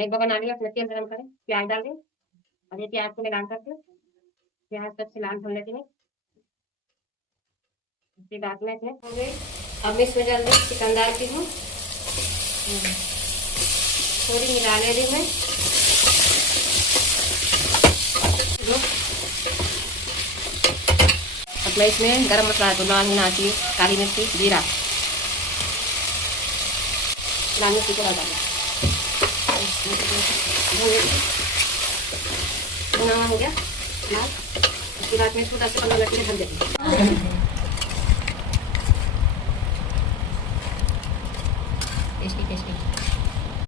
एक बार बना लिया, अपने तेल गरम करें, प्याज डाल दें और ये प्याज को मिलान करके प्याज तक से लाल भूनने के लिए इसके बाद में इसमें हो गई। अब मैं इसमें डाल दें चिकन डालती हूँ, थोड़ी मिला ले रही मैं। अब मैं इसमें गरम मसाला तो लाल इलायची, काली मिर्ची, जीरा, लाल मिर्ची को डाल भुना हो गया लाल। उसके बाद में इसको 10 से 15 मिनट के लिए ढक देती हूँ।